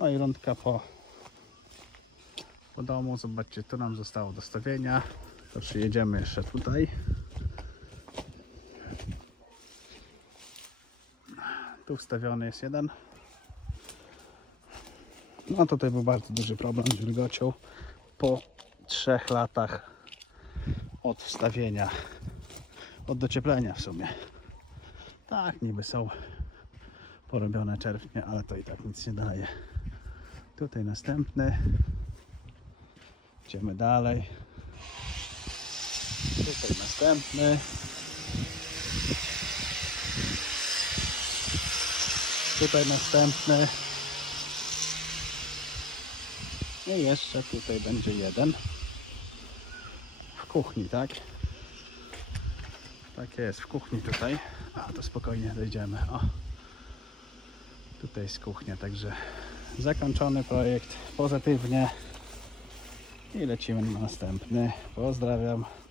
No i rundka po, po domu. Zobaczcie, tu nam zostało do stawienia. To przyjedziemy jeszcze tutaj. Tu wstawiony jest jeden. No tutaj był bardzo duży problem z wilgocią po trzech latach od wstawienia, od docieplenia w sumie. Tak, niby są porobione czerwnie, ale to i tak nic nie daje. Tutaj następny. Idziemy dalej. Tutaj następny. Tutaj następny. I jeszcze tutaj będzie jeden. W kuchni, tak? Tak jest, w kuchni tutaj. A to spokojnie dojdziemy. O. Tutaj jest kuchnia, także zakończony projekt pozytywnie. I lecimy na następny. Pozdrawiam.